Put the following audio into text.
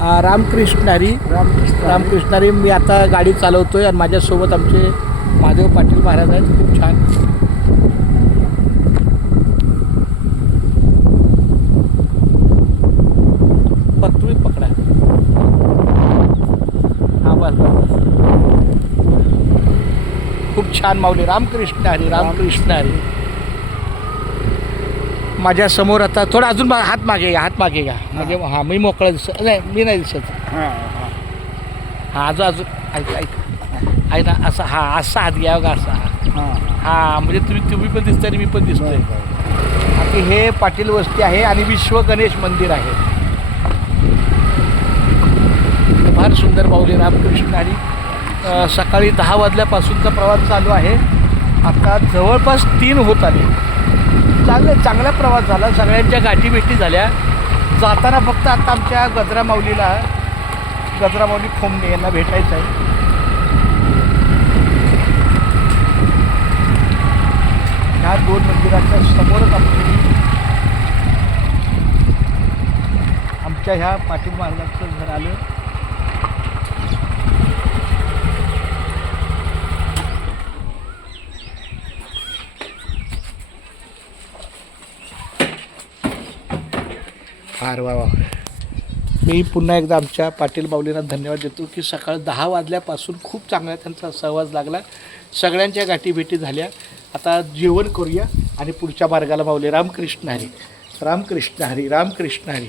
रामकृष्ण हरी. रामकृष्ण हरी. मी आता गाडी चालवतोय आणि माझ्यासोबत आमचे महादेव पाटील महाराज आहेत. खूप छान. बघ तुम्ही पकडा. हां बस बस. खूप छान माऊली. रामकृष्ण हरी. रामकृष्ण हरी. माझ्या समोर आता थोडा अजून हात मागे घ्या. हात मागे घ्या म्हणजे हां मी मोकळा दिसत नाही. मी नाही दिसत. हां अजून ऐक ऐक आहे ना असं. हां असा हात घ्या बघा. असा हां म्हणजे तुम्ही पण दिसताय आणि मी पण दिसतोय. आणि हे पाटील वस्ती आहे आणि विश्व गणेश मंदिर आहे. फार सुंदर माऊली. रामकृष्ण हरी. सकाळी 10 वाजल्यापासूनचा प्रवास चालू आहे. आता जवळपास 3 होत आले. चांगला प्रवास झाला. सगळ्यांच्या गाठीभेटी झाल्या. जाताना फक्त आता आमच्या गजरा माऊली खोमणे यांना भेटायचं आहे. ह्या 2 मंदिराच्या समोरच आमच्या ह्या पाटील महाराजांचं घर आलं. फार वा. मी पुन्हा एकदा आमच्या पाटील माऊलींना धन्यवाद देतो की सकाळ 10 वाजल्यापासून खूप चांगला त्यांचा सहवास लागला. सगळ्यांच्या गाठीभेटी झाल्या. आता जेवण करूया आणि पुढच्या मार्गाला माऊली. रामकृष्ण हरी. रामकृष्ण हरी. रामकृष्ण हरी.